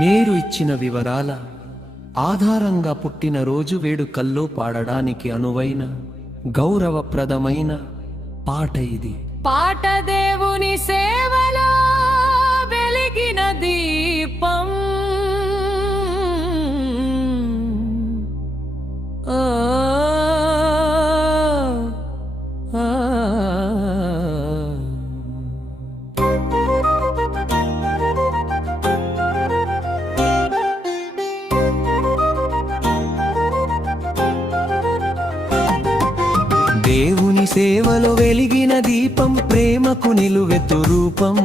మీరు ఇచ్చిన వివరాల ఆధారంగా పుట్టినరోజు వేడుకల్లో పాడడానికి అనువైన గౌరవప్రదమైన పాట ఇది. పాట దేవుని సేవలో వెలిగిన దీపం. దేవుని సేవలో వెలిగిన దీపం, ప్రేమకు నిలువెత్తు రూపం.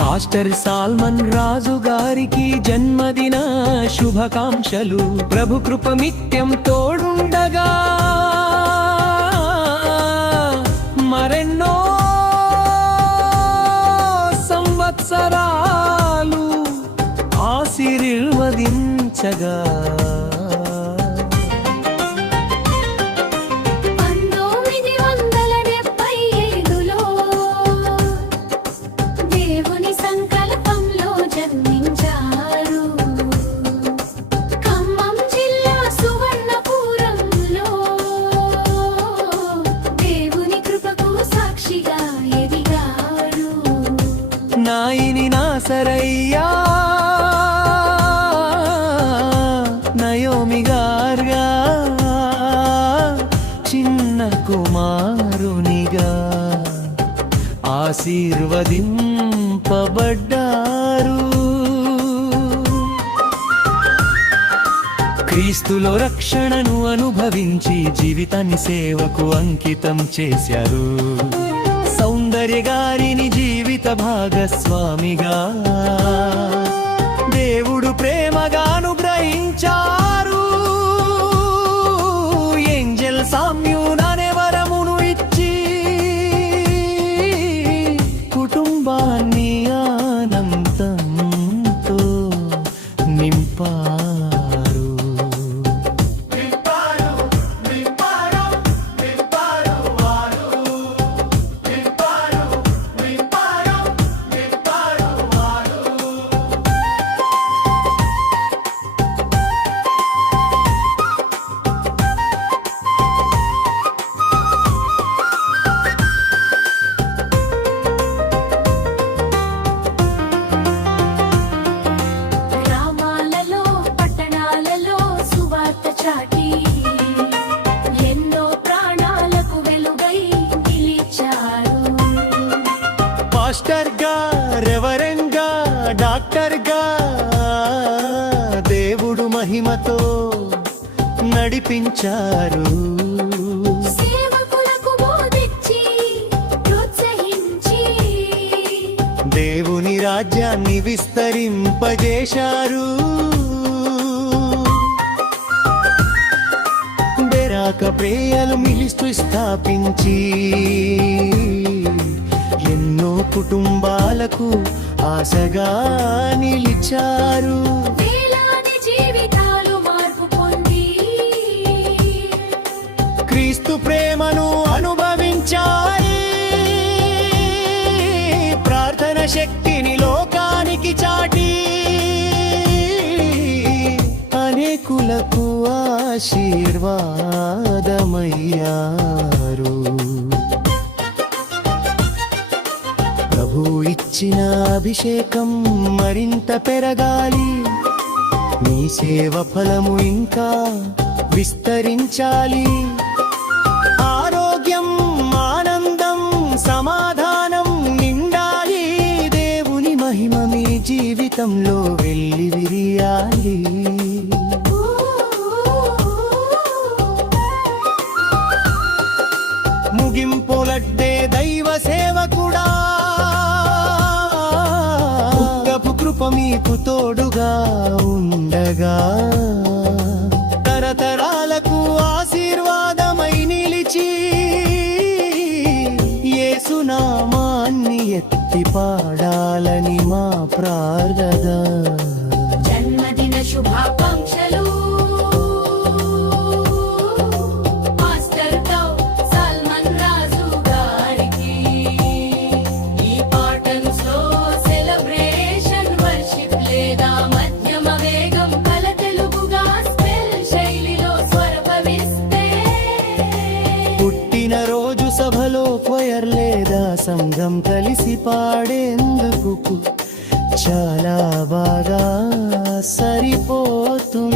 పాస్టర్ సాల్మన్ రాజు గారికి జన్మదిన శుభాకాంక్షలు. ప్రభు కృప నిత్యం తోడుండగా మరెన్నో సంవత్సరాలు ఆశీర్వదించగా. నాయని నాసరయ్యా నయోమి గారుగా చిన్న కుమారునిగా ఆశీర్వదింపబడ్డారు. క్రీస్తులో రక్షణను అనుభవించి జీవితాన్ని సేవకు అంకితం చేశారు. సౌందర్య గారిని జీవిత భాగస్వామిగా దేవుడు ప్రేమగా అనుగ్రహించారు. ఏంజెల్ సామ్యూన్ అనే వరమును ఇచ్చి కుటుంబాన్ని ఆనందంతో నింపారు. పాస్టర్గా, రెవరెండ్గా, డాక్టర్గా దేవుడు మహిమతో నడిపించారు. దేవుని రాజ్యాన్ని విస్తరింపజేశారు. బెరాక ప్రేయలు మిలిస్తూ స్థాపించి ఎన్నో కుటుంబాలకు ఆశగా నిలిచారు. క్రీస్తు ప్రేమను అనుభవించాయి. ప్రార్థన శక్తిని లోకానికి చాటి అనేకులకు ఆశీర్వాదమయ్యారు. ప్రభు ఇచ్చిన అభిషేకం మరింత పెరగాలి. మీ సేవ ఫలము ఇంకా విస్తరించాలి. ఆరోగ్యం, ఆనందం, సమాధానం నిండాలి. దేవుని మహిమ మీ జీవితంలో వెళ్ళి విరియాలి. ముగింపులడ్డే దైవ సేవకుడా, కృప మీకు తోడుగా ఉండగా తరతరాలకు ఆశీర్వాదమై నిలిచి యేసు నామాన్ని ఎత్తి పాడాలని మా ప్రార్థన. జన్మదిన శుభాకాంక్షలు. పాస్టర్ సాల్మన్ రాజు గారికి. పాటలో క్వయర్ లేదా సంఘం కలిసి పాడేందుకు చాలా బాగా సరిపోతుంది.